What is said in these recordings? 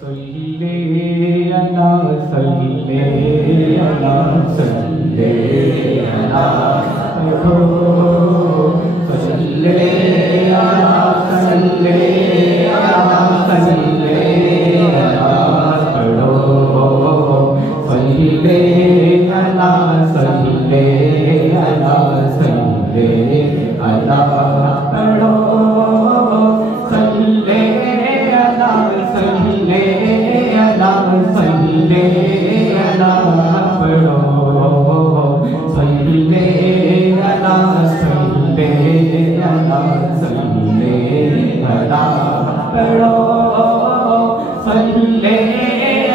सल्ले अला सल्ले अला सल्ले अला सल्ले अला सल्ले अला सल्ले अला पढ़ो सल्ले अला सल्ले अला सल्ले अला पढ़ो सल्ले अला सल्ले अला सल्ले अला पढ़ो सल्ले अला सल्ले अला सल्ले अला पढ़ो सल्ले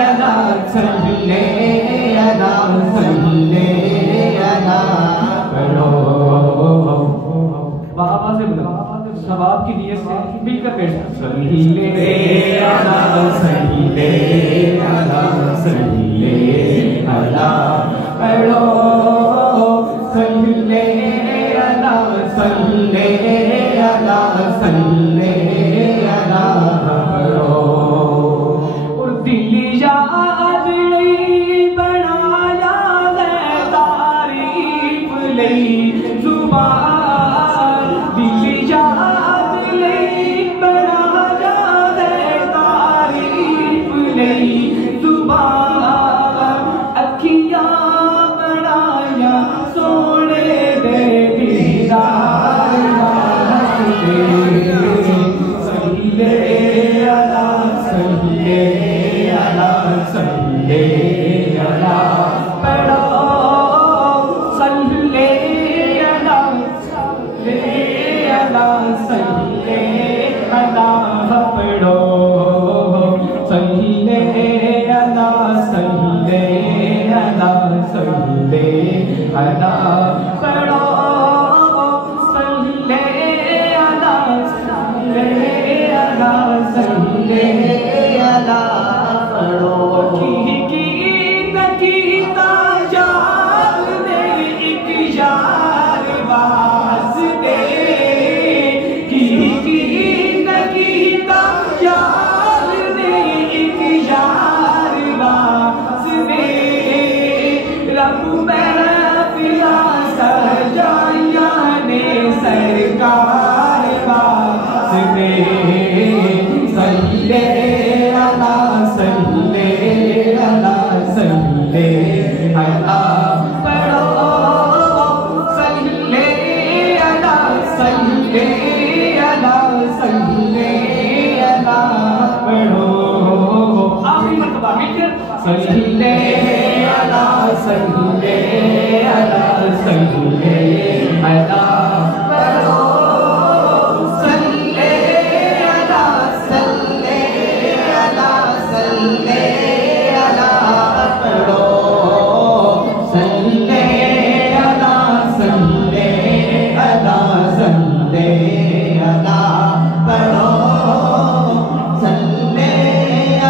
अला सल्ले अला सल्ले अला पढ़ो। बाबा से बोलो सवाब की नियत से मिलकर पेश सल्ले अला सल्ले अला सल्ले अला पढ़ो सल्ले अला सल्ले अला सल्ले अला पढ़ो। और दिल याद नहीं बनाया है तारीफ नहीं जुबान दिल याद नहीं बनाया है तारीफ नहीं जुबान अखियां बनाया सोने दे दीदार सल्ले अला सल्ले अला सल्ले अला पढ़ो सल्ले अला सल्ले अला सल्ले अला पढ़ो सल्ले अला सल्ले अला सल्ले अला पढ़ो सल्ले अला सल्ले अला सल्ले अला पढ़ो। की नकीता याद दे एक यार वास्ते की नकीता याद दे एक यार वास्ते रब महफिला सजाया ने सरकार वास्ते सल्ले अला सल्ले अला सल्ले अला पढ़ो सल्ले अला सल्ले अला सल्ले अला पढ़ो। आखिरी मर्तबा मिलकर सल्ले अला सल्ले अला सल्ले अला पढ़ो सल्ले अला सल्ले अला सल्ले अला पढ़ो सल्ले अला सल्ले अला सल्ले अला पढ़ो सल्ले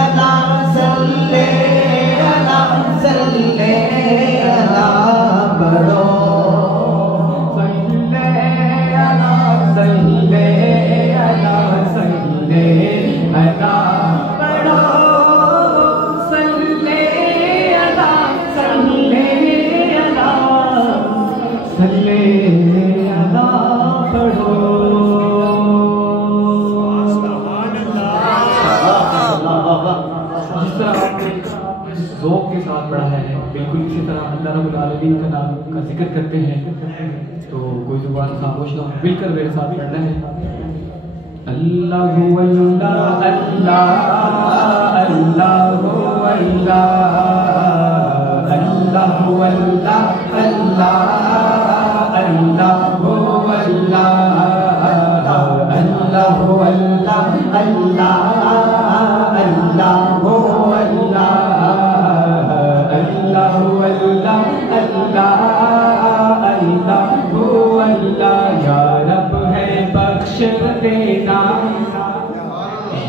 अला सल्ले अला सल्ले अला पढ़ो सल्ले अला सल्ले अला सल्ले अला पढ़ो सल्ले अला सल्ले अला सल्ले अला पढ़ो। जिस तरह आपने ज़ौक़ के साथ पढ़ाया है बिल्कुल इसी तरह अल्लाह रब्बुल आलमीन का नाम का जिक्र करते हैं तो कोई जुबान खामोश ना हो मिलकर मेरे साथ पढ़ना है। अल्लाहु अल्लाह अल्लाह अल्लाहु अल्लाह अल्लाहु अल्लाह अल्लाह अल्लाहु अल्लाह अल्लाहु अल्लाह अल्लाह अल्लाहु अल्लाह अल्लाहु अल्लाह अल्लाह अल्लाहु अल्लाह या रब है बख्श देना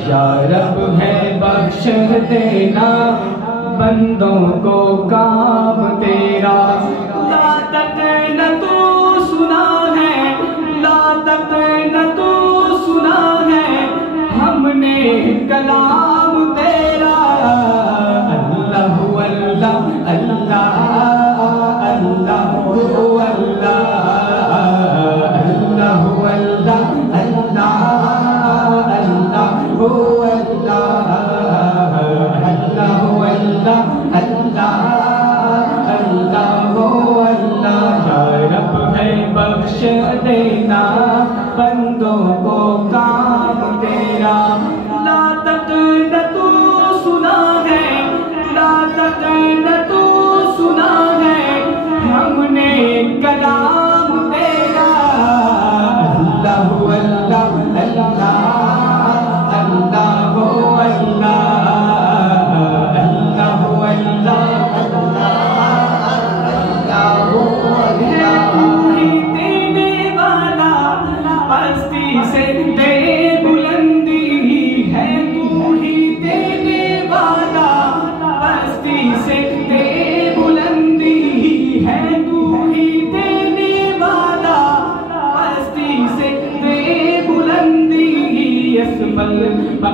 या रब है बख्श देना बंदों को काम तेरा ला तक न तू सुना है ला तक न तू सुना है हमने कलाम तेरा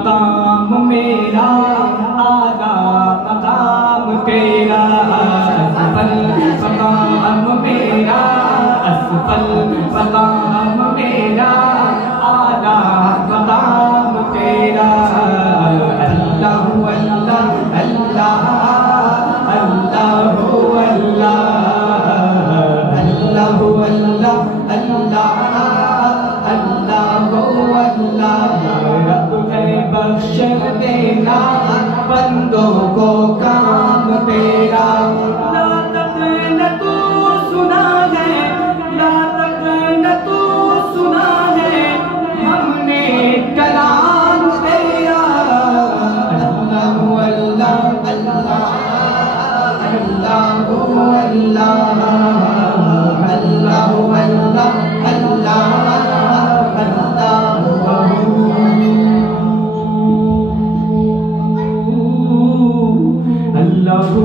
मकाम मेरा आला मकाम तेरा असफल मकाम मेरा असफल मकाम मेरा आला मकाम तेरा अल्लाह अल्लाह अल्लाह अल्लाह अल्लाह अल्लाह अल्लाह अल्लाह रब है बख्श देना बंदों को काम तेरा ला तक न तू सुना है ला तक न तू सुना है हमने कलाम तेरा अल्लाह अल्लाह अल्लाह अल्लाह अल्लाह अल्लाह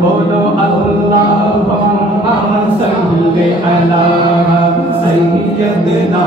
बोलो अल्लाहुम्मा सल्ली अला सय्यदना